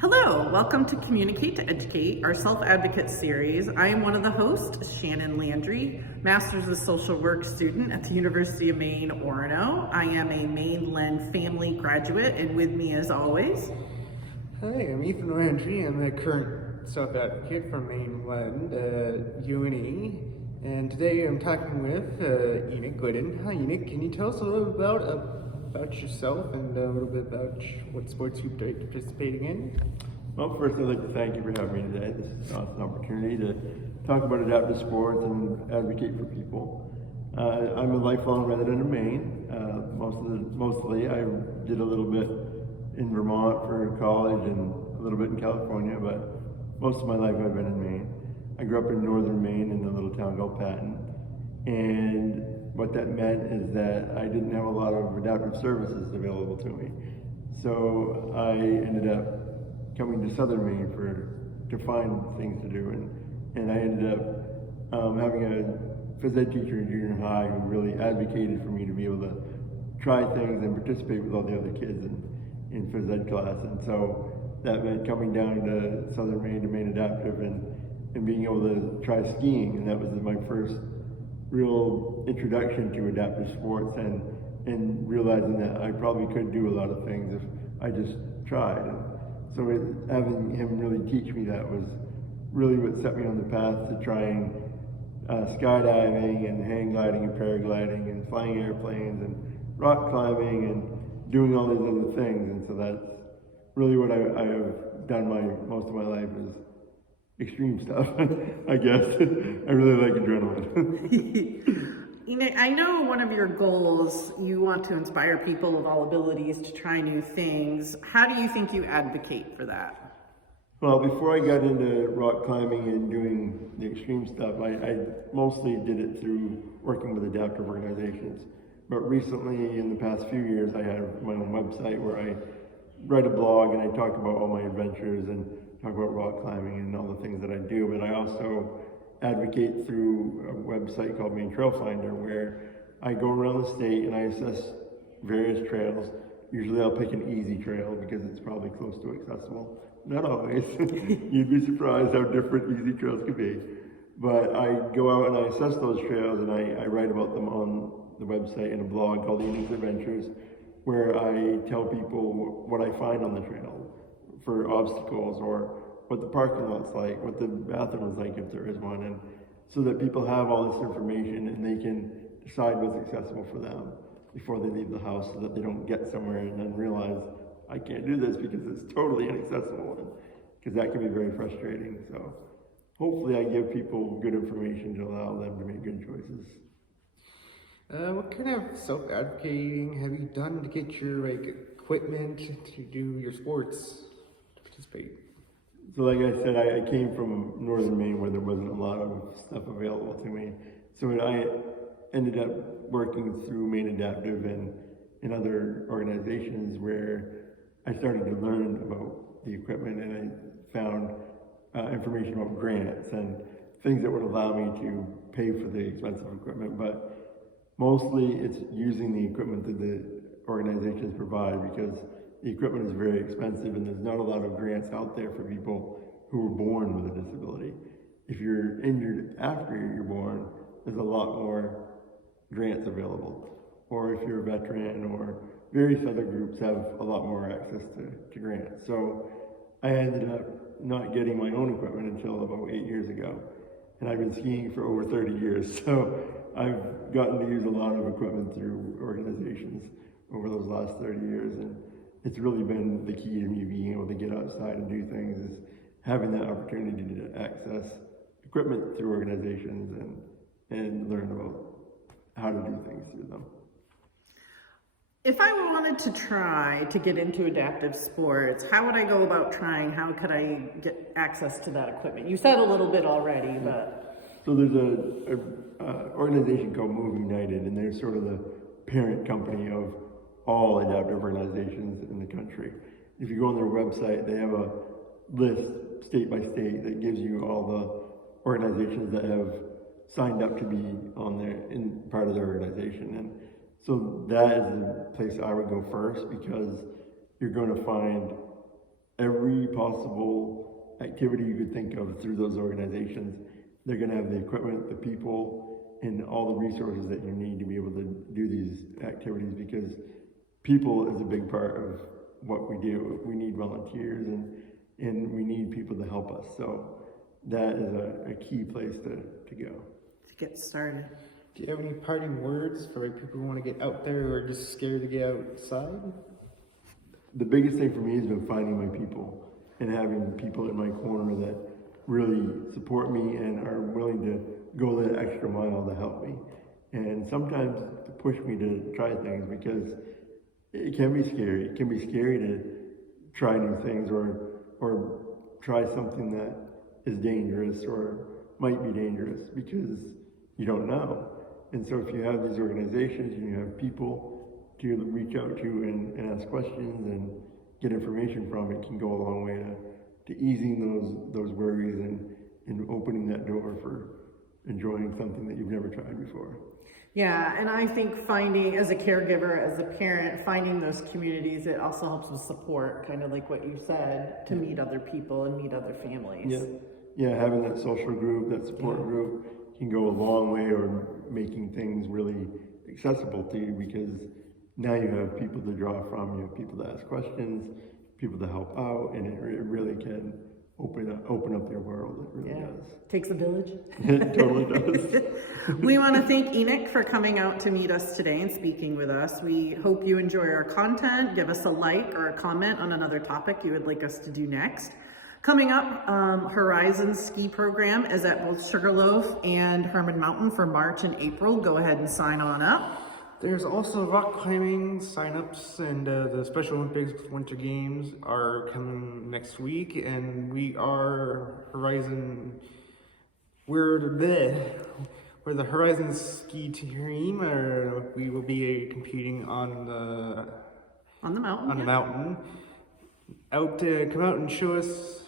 Hello, welcome to Communicate to Educate, our self-advocate series. I am one of the hosts, Shannon Landry, Master's of Social Work student at the University of Maine, Orono. I am a Maine Len family graduate, and with me as always. Hi, I'm Ethan Landry. I'm the current self-advocate from Maine Len, UNE, and today I'm talking with Enoch Glidden. Hi Enoch, can you tell us a little about yourself and a little bit about what sports you're participating in? Well, first I'd like to thank you for having me today. This is an awesome opportunity to talk about adaptive sports and advocate for people. I'm a lifelong resident of Maine. Mostly I did a little bit in Vermont for college and a little bit in California, but most of my life I've been in Maine. I grew up in northern Maine in a little town called Patton, and what that meant is that I didn't have a lot of adaptive services available to me. So I ended up coming to southern Maine to find things to do, and I ended up having a phys ed teacher in junior high who really advocated for me to be able to try things and participate with all the other kids in phys ed class. And so that meant coming down to southern Maine to Maine Adaptive and being able to try skiing, and that was my first real introduction to adaptive sports and realizing that I probably could do a lot of things if I just tried. And so having him really teach me that was really what set me on the path to trying skydiving and hang gliding and paragliding and flying airplanes and rock climbing and doing all these other things. And so that's really what I have done most of my life is extreme stuff, I guess. I really like adrenaline. I know one of your goals, you want to inspire people with all abilities to try new things. How do you think you advocate for that? Well, before I got into rock climbing and doing the extreme stuff, I mostly did it through working with adaptive organizations. But recently, in the past few years, I have my own website where I write a blog and I talk about all my adventures and talk about rock climbing and all the things that I do. But I also advocate through a website called Maine Trail Finder, where I go around the state and I assess various trails. Usually I'll pick an easy trail because it's probably close to accessible. Not always. You'd be surprised how different easy trails can be. But I go out and I assess those trails and I write about them on the website in a blog called Enoch's Adventures, where I tell people what I find on the trail for obstacles or what the parking lot's like, what the bathroom is like if there is one, and so that people have all this information and they can decide what's accessible for them before they leave the house, so that they don't get somewhere and then realize, I can't do this because it's totally inaccessible, because that can be very frustrating. So hopefully I give people good information to allow them to make good choices. What kind of self-advocating have you done to get your equipment to do your sports, to participate? So like I said, I came from northern Maine where there wasn't a lot of stuff available to me. So I ended up working through Maine Adaptive and in other organizations where I started to learn about the equipment, and I found information about grants and things that would allow me to pay for the expensive equipment. But mostly it's using the equipment that the organizations provide, because the equipment is very expensive and there's not a lot of grants out there for people who were born with a disability. If you're injured after you're born, there's a lot more grants available. Or if you're a veteran, or various other groups have a lot more access to grants. So I ended up not getting my own equipment until about 8 years ago. And I've been skiing for over 30 years. So I've gotten to use a lot of equipment through organizations over those last 30 years. And it's really been the key to me being able to get outside and do things, is having that opportunity to access equipment through organizations and learn about how to do things through them. If I wanted to try to get into adaptive sports, how would I go about trying? How could I get access to that equipment? You said a little bit already, but... So there's a organization called Move United, and they're sort of the parent company of all adaptive organizations in the country. If you go on their website, they have a list state by state that gives you all the organizations that have signed up to be on there in part of their organization. And so that is the place I would go first, because you're going to find every possible activity you could think of through those organizations. They're going to have the equipment, the people, and all the resources that you need to be able to do these activities, because people is a big part of what we do. We need volunteers and we need people to help us. So that is a key place to go. To get started. Do you have any parting words for people who want to get out there or are just scared to get outside? The biggest thing for me has been finding my people and having people in my corner that really support me and are willing to go that extra mile to help me. And sometimes to push me to try things, because it can be scary. It can be scary to try new things or try something that is dangerous or might be dangerous, because you don't know. And so if you have these organizations and you have people to reach out to and ask questions and get information from, it can go a long way to easing those worries and opening that door for enjoying something that you've never tried before. Yeah, and I think finding, as a caregiver, as a parent, finding those communities, it also helps with support, kind of like what you said, to meet other people and meet other families. Yeah, having that social group, that support group can go a long way, or making things really accessible to you, because now you have people to draw from, you have people to ask questions, people to help out, and it really can open up your world. It really does. Takes a village. It totally does. We want to thank Enoch for coming out to meet us today and speaking with us. We hope you enjoy our content. Give us a like or a comment on another topic you would like us to do next. Coming up, Horizon ski program is at both Sugarloaf and Herman Mountain for March and April. Go ahead and sign on up. There's also rock climbing signups, and the Special Olympics Winter Games are coming next week, and we are Horizon. We're the Horizon ski team. We will be competing on the mountain. On the mountain. Come out and show us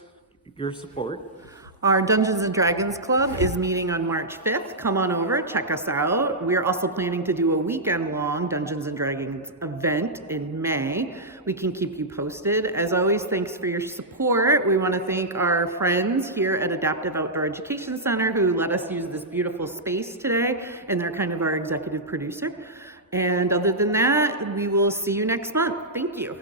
your support. Our Dungeons and Dragons Club is meeting on March 5th. Come on over, check us out. We're also planning to do a weekend-long Dungeons and Dragons event in May. We can keep you posted. As always, thanks for your support. We want to thank our friends here at Adaptive Outdoor Education Center who let us use this beautiful space today, and they're kind of our executive producer. And other than that, we will see you next month. Thank you.